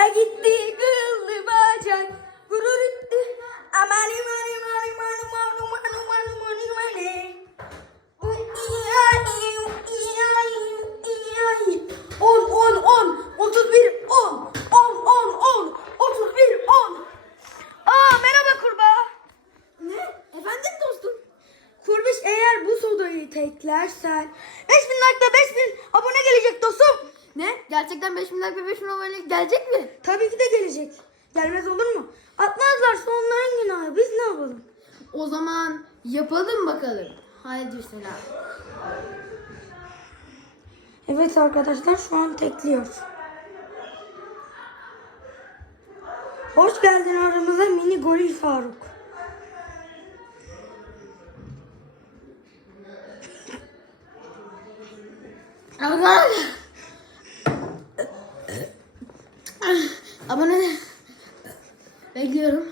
Nereye gitti kıllı bacak? Gurur etti. Amani mani mani mani mani mani mani mani mani. On, on, on, otuz bir, on, on, on, on, otuz bir, on. Aa merhaba kurbağa. Ne? Efendim dostum? Kurbiş eğer bu sodayı teklersen 5000 like 5000 abone gelecek dostum. Gerçekten 5000 like ve 5000 abone gelecek mi? Tabii ki de gelecek. Gelmez olur mu? Atmazlarsa onların günahı. Biz ne yapalım? O zaman yapalım bakalım. Haydi Hüseyin Evet arkadaşlar şu an tekliyor. Hoş geldin aramıza mini goril Faruk. Arkadaşlar. Abone. Bekliyorum.